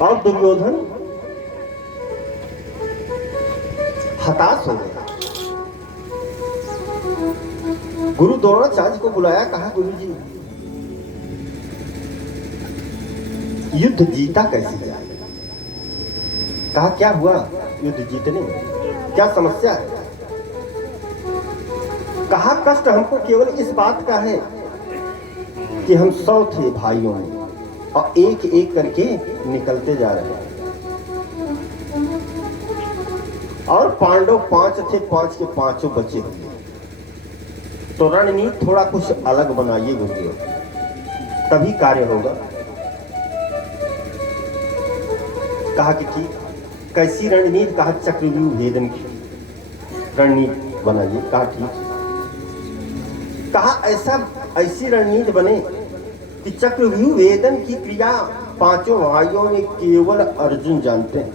और दुर्योधन हताश हो गया। गुरु द्रोणाचार्य को बुलाया, कहा गुरु जी युद्ध जीता कैसे जाए? कहा क्या हुआ युद्ध जीतने में, क्या समस्या है? कहा कष्ट हमको केवल इस बात का है कि हम 100 थे भाइयों में और एक एक करके निकलते जा रहे हैं, और पांडव 5 थे, 5 के 5 बचे हुए, तो रणनीति थोड़ा कुछ अलग बनाइए गुरु, तभी कार्य होगा। कहा कि ठीक, कैसी रणनीति? कहा चक्रव्यूह भेदन की रणनीति बनाइए। कहा ठीक। कहा ऐसी रणनीति बने कि चक्रव्यूह भेदन की क्रिया 5 भाइयों में केवल अर्जुन जानते हैं,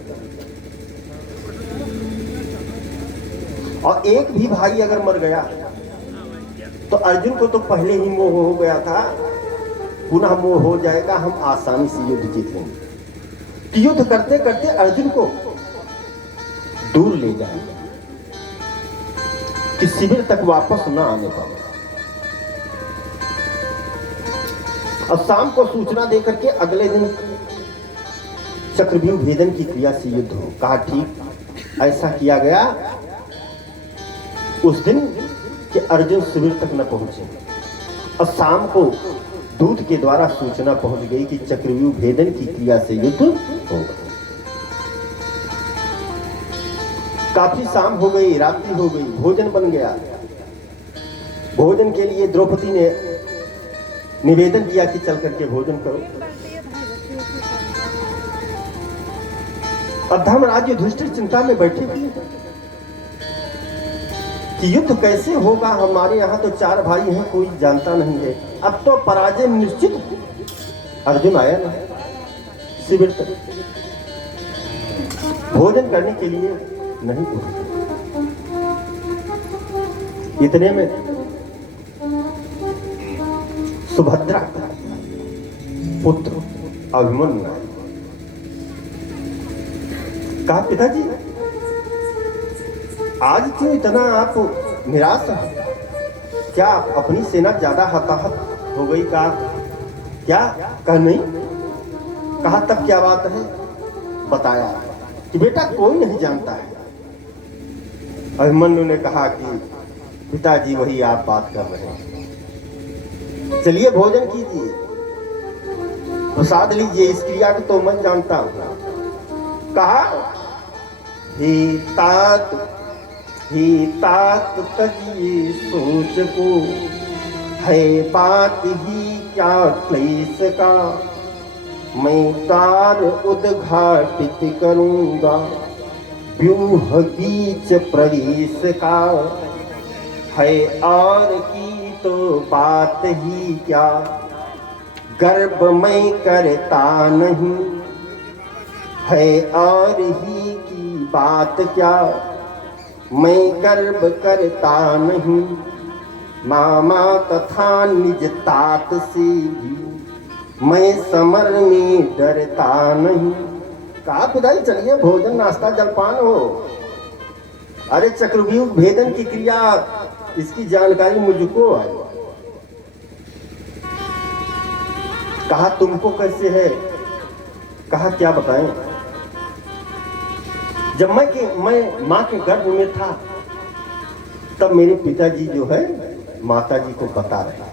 और एक भी भाई अगर मर गया तो अर्जुन को तो पहले ही मोह हो गया था, पुनः मोह हो जाएगा, हम आसानी से युद्ध जीत लेंगे। युद्ध करते करते अर्जुन को दूर ले जाएंगे कि शिविर तक वापस न आने पाए, और शाम को सूचना देकर के अगले दिन चक्रव्यूह भेदन की क्रिया से युद्ध हो। कहा ठीक। ऐसा किया गया उस दिन कि अर्जुन शिविर तक न पहुंचे, और शाम को दूत के द्वारा सूचना पहुंच गई कि चक्रव्यूह भेदन की क्रिया से युद्ध होगा। काफी शाम हो गई, रात्रि हो गई, भोजन बन गया। भोजन के लिए द्रौपदी ने निवेदन किया कि चल करके भोजन करो। अब धर्मराज युधिष्ठिर चिंता में बैठे हुए कि युद्ध कैसे होगा, हमारे यहाँ तो 4 भाई हैं, कोई जानता नहीं है, अब तो पराजय निश्चित। अर्जुन आया ना शिविर तक, भोजन करने के लिए नहीं पहुंचे। इतने में सुभद्रा पुत्र अभिमन्यु आए। कहा पिताजी आज क्यों इतना आप निराश हैं? क्या अपनी सेना ज्यादा हताहत हो गई? का क्या कह नहीं? कहा तब क्या बात है? बताया कि बेटा कोई नहीं जानता है। अभिमन्यु ने कहा कि पिताजी वही आप बात कर रहे हैं, चलिए भोजन कीजिए, प्रसाद लीजिए, इस क्रिया को तो मैं जानता हूं। कहा ही तात तजिए सोच को, है बात ही क्या क्लेश का, मैं तार उद्घाटित करूंगा व्यूह बीच प्रवेश का, है और की तो बात ही क्या, गर्भ मैं करता नहीं, है और ही की बात क्या, मैं गर्व करता नहीं, मामा तथा निज तात से भी मैं समर में डरता नहीं। कहा पिताजी चलिए भोजन नाश्ता जलपान हो। अरे चक्रव्यूह भेदन की क्रिया, इसकी जानकारी मुझको आई। कहा तुमको कैसे है? कहा क्या बताएं? जब मैं मां के गर्भ में था तब मेरे पिताजी जो है माता जी को बता रहे,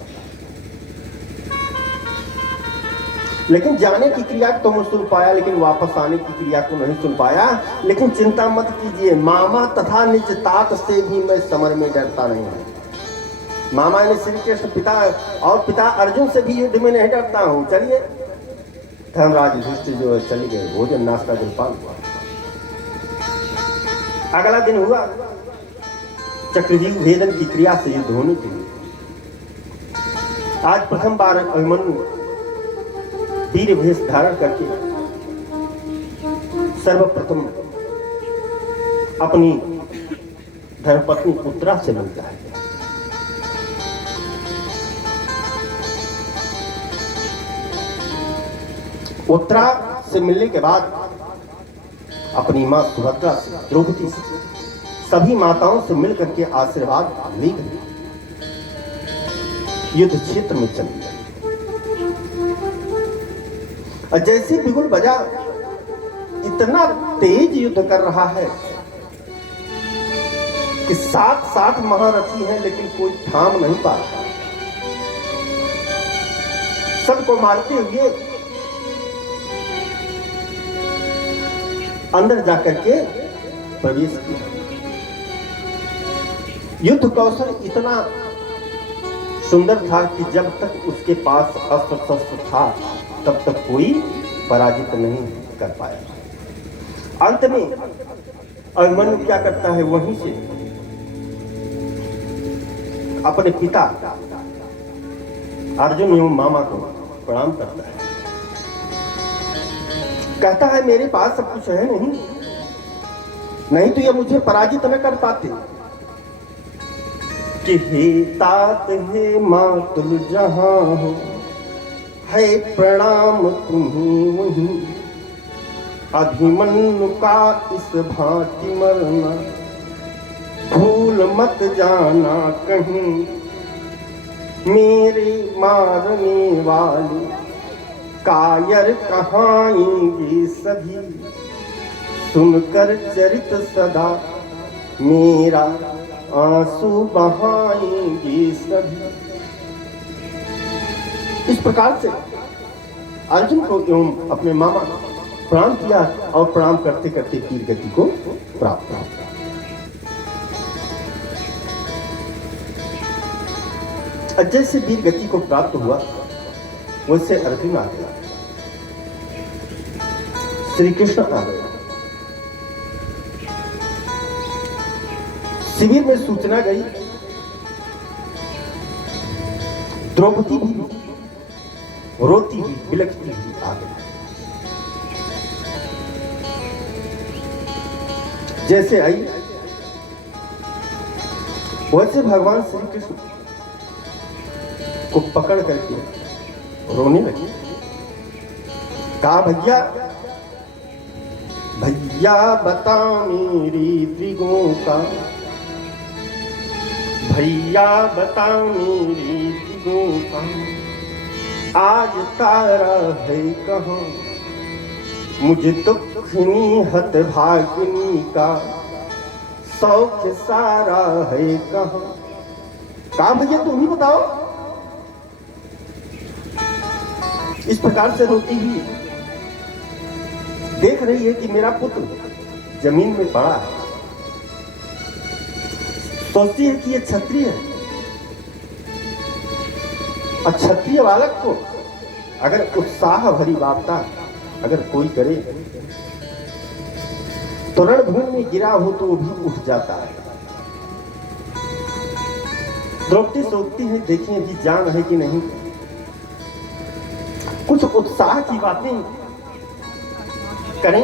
लेकिन जाने की क्रिया तो मैं सुन पाया, लेकिन वापस आने की क्रिया को नहीं सुन पाया। लेकिन चिंता मत कीजिए, मामा तथा निज तात से भी मैं समर में डरता नहीं हूं। मामा ने श्री कृष्ण पिता और पिता अर्जुन से भी युद्ध में नहीं डरता हूं। चलिए धर्मराज युधिष्ठिर जो है चले गए, भोजन नाश्ता जलपान हुआ। अगला दिन हुआ चक्रव्यूह भेदन की क्रिया से युद्ध होने के लिए। आज प्रथम बार अभिमन्यु वीर भेष धारण करके सर्वप्रथम अपनी धर्मपत्नी उत्तरा से मिलता है। उत्तरा से मिलने के बाद अपनी मां सुभद्रा से, द्रौपदी से, सभी माताओं से मिलकर के आशीर्वाद लेकर युद्ध क्षेत्र में चली गई। और जैसे बिगुल बजा, इतना तेज युद्ध कर रहा है कि 7 महारथी हैं, लेकिन कोई थाम नहीं पा रहा। सबको मारते हुए अंदर जाकर के प्रवेश किया। युद्ध कौशल इतना सुंदर था कि जब तक उसके पास अस्त्र शस्त्र था तब तक कोई पराजित नहीं कर पाया। अंत में अभिमन्यु क्या करता है, वहीं से अपने पिता अर्जुन एवं मामा को प्रणाम करता है। कहता है मेरे पास सब कुछ है, नहीं तो ये मुझे पराजित न कर पाते। कि हे तात हे मातुल जहां हो, है प्रणाम तुम्हीं वहीं, अभिमन्यु का इस भांति मरना, भूल मत जाना कहीं, मेरे मारने वाले कायर कहाएंगे सभी, सुनकर चरित सदा मेरा आंसू बहाएंगे सभी। इस प्रकार से अर्जुन को एवं अपने मामा प्रणाम किया और प्रणाम करते करते वीर गति को प्राप्त हुआ। जैसे वीर गति को प्राप्त हुआ वैसे अर्जुन आ गया, श्री कृष्ण आ गया। शिविर में सूचना गई, द्रौपदी भी रोती हुई बिलखती हुई आ गई। जैसे आई वैसे भगवान श्री कृष्ण को पकड़ करके रोने लगी। कहा भैया भैया बता मेरी त्रिगुणों का, भैया बता मेरी त्रिगुणों का, आज तारा है कहाँ, मुझे दुखनी हतभागिनी का, सौख्य सारा है कहाँ। कहा भैया तुम ही बताओ। इस प्रकार से रोती हुई देख रही है कि मेरा पुत्र जमीन में पड़ा है। सोचती है कि ये क्षत्रिय है, और क्षत्रिय बालक को अगर उत्साह भरी वार्ता अगर कोई करे तो रणभूमि में गिरा हो तो वो भी उठ जाता है। द्रौपदी सोचती है देखिए जी जान है कि नहीं, कुछ उत्साह की बातें करें,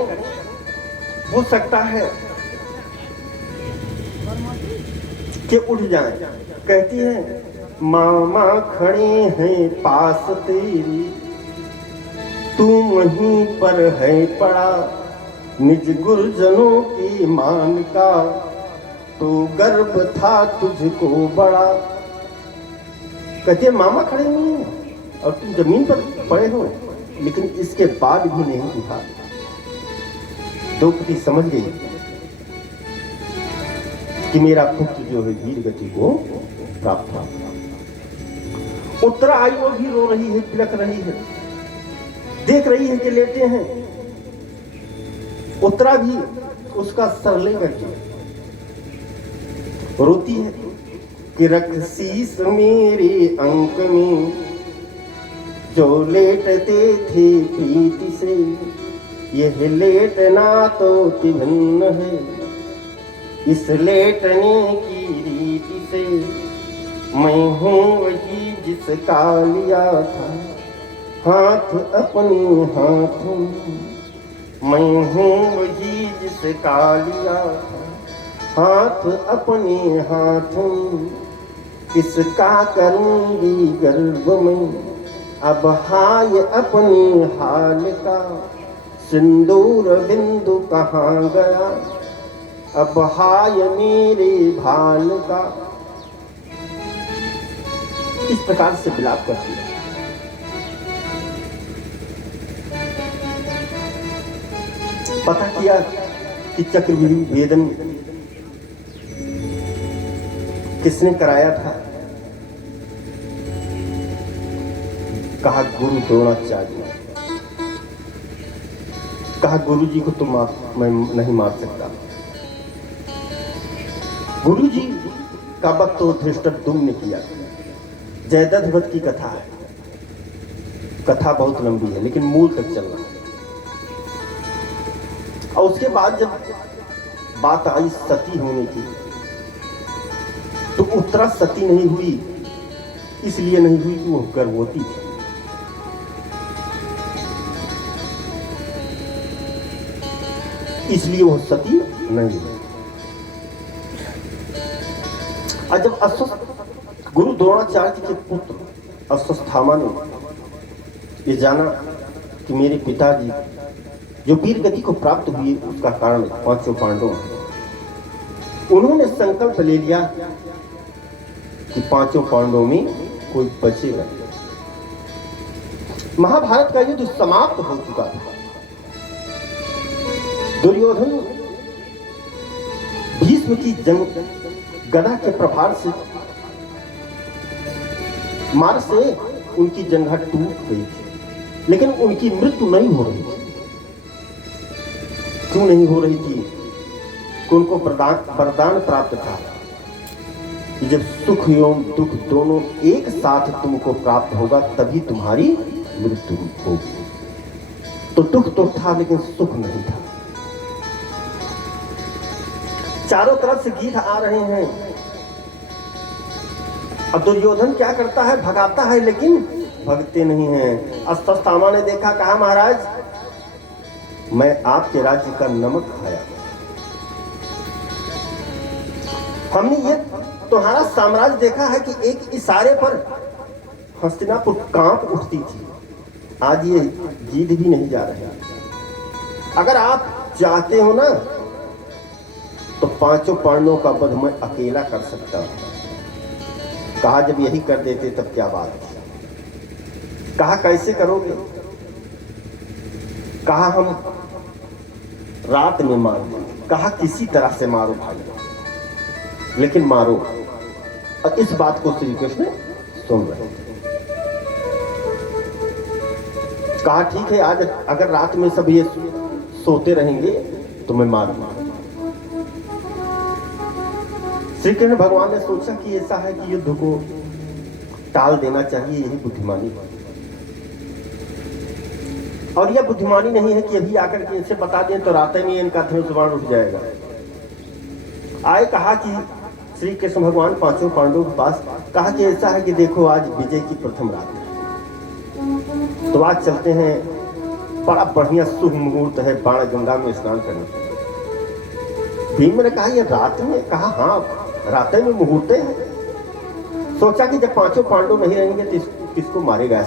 हो सकता है कि उठ जाए। कहती है मामा खड़े हैं पास तेरी, तू वहीं पर है पड़ा, निज गुरुजनों की मान का, तो गर्व था तुझको बड़ा। कहती है मामा खड़े नहीं हैं और तुम जमीन पर पड़े हो, लेकिन इसके बाद भी नहीं उठा। द्रौपदी समझ गई कि मेरा पुत्र जो है वीर गति को प्राप्त हुआ। उत्तरा आई वो भी रो रही है, बिलख रही है, देख रही है कि लेटे हैं। उत्तरा भी उसका सर ले करके रोती है कि रख शीस मेरे अंक में, जो लेटते थे प्रीति से, यह लेटना तो तिभिन्न है, इस लेटने की रीति से, मैं हूँ वही जिसका लिया था हाथ अपने हाथों, मैं हूँ वही जिसका लिया था हाथ अपने हाथों, किसका करूंगी गर्भ में अब हाय अपने हाल का, सिंदूर बिंदु कहाँ गया, अब हाय मेरे भाल का। इस प्रकार से विलाप करती है। पता किया कि चक्रव्यूह भेदन किसने कराया था? कहा गुरु द्रोणाचार्य। कहा गुरु जी को तुम मैं नहीं मार सकता। गुरु जी का वध तो धृष्टद्युम्न ने किया। जयद्रथ वध की कथा है, कथा बहुत लंबी है लेकिन मूल तक चलना है। और उसके बाद जब बात आई सती होने की, तो उत्तरा सती नहीं हुई, इसलिए नहीं हुई कि वो गर्भवती थी। इसलिए वो सती नहीं हुई। और जब गुरु द्रोणाचार्य के पुत्र अश्वत्थामा ने ये जाना कि मेरे पिताजी जो वीर गति को प्राप्त हुई उसका कारण पांचों पांडव, उन्होंने संकल्प ले लिया कि पांचों पांडवों में कोई बचेगा। महाभारत का युद्ध समाप्त हो चुका था। दुर्योधन भीष्म की जंग गदा के प्रहार से मार से उनकी जंघा टूट गई थी, लेकिन उनकी मृत्यु नहीं हो रही थी। क्यों नहीं हो रही थी? कि उनको वरदान प्राप्त था कि जब सुख एवं दुख दोनों एक साथ तुमको प्राप्त होगा तभी तुम्हारी मृत्यु होगी। तो दुख तो था लेकिन सुख नहीं था। चारों तरफ से गीत आ रहे हैं। अब दुर्योधन क्या करता है? भगाता है, लेकिन भगते नहीं हैं। अश्वत्थामा ने देखा, कहा महाराज मैं आपके राज्य का नमक खाया, हमने ये तुम्हारा साम्राज्य देखा है कि एक इशारे पर हस्तिनापुर कांप उठती थी, आज ये जीत भी नहीं जा रहे। अगर आप चाहते हो ना तो पांचों पांडवों का वध मैं अकेला कर सकता हूं। कहा जब यही कर देते तब क्या बात है। कहा कैसे करोगे? कहा हम रात में मारो। कहा किसी तरह से मारो भाई, लेकिन मारो। और इस बात को श्री कृष्ण सुन रहे। कहा ठीक है, आज अगर रात में सब ये सोते रहेंगे तो मैं मारूंगा। श्री कृष्ण भगवान ने सोचा कि ऐसा है कि युद्ध को टाल देना चाहिए, यही बुद्धिमानी है। और यह बुद्धिमानी नहीं है कि अभी आकर के इसे बता दें तो रात में इनका धनुष बाण उठ जाएगा। आए कहा कि श्री कृष्ण भगवान पांचों पांडवों के पास कहा कि ऐसा है कि देखो आज विजय की प्रथम रात है, तो आज चलते हैं, बड़ा बढ़िया शुभ मुहूर्त है बाण गंगा में स्नान करने का। भीम ने कहा ये रात में? कहा हाँ रात में मुहूर्त है। सोचा कि जब पांचों पांडव नहीं रहेंगे तो किसको मारेगा?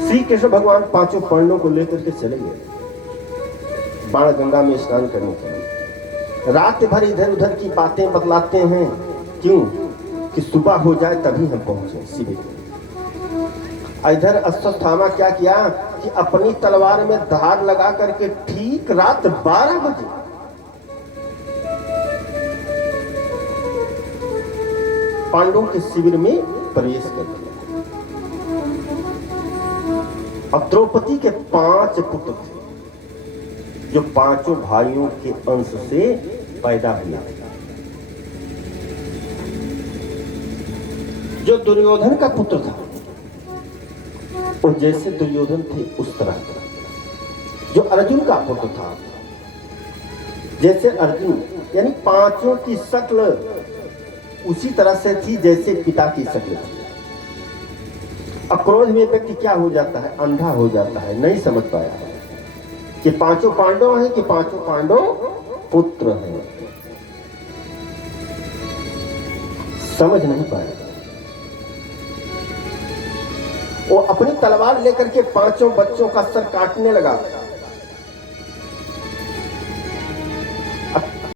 श्री कृष्ण भगवान पांचों पांडवों को लेकर के चले गए बाण गंगा में स्नान करने के लिए। रात भर इधर उधर की बातें बतलाते हैं, क्यों कि सुबह हो जाए तभी हम पहुंचे शिविर में। इधर अश्वत्थामा क्या किया कि अपनी तलवार में धार लगा करके ठीक रात 12 बजे पांडवों के शिविर में प्रवेश कर दिया। अब द्रौपदी के 5 पुत्र थे जो पांचों भाइयों के अंश से पैदा हुआ। जो दुर्योधन का पुत्र था वो जैसे दुर्योधन थे उस तरह का। जो अर्जुन का पुत्र था जैसे अर्जुन, यानी पांचों की शक्ल उसी तरह से थी जैसे पिता की शक्ल थी। अब क्रोध में व्यक्ति क्या हो जाता है? अंधा हो जाता है, नहीं समझ पाया कि पांचों पांडव हैं कि पांचों पांडव पुत्र हैं, समझ नहीं पाया। वो अपनी तलवार लेकर के पांचों बच्चों का सर काटने लगा।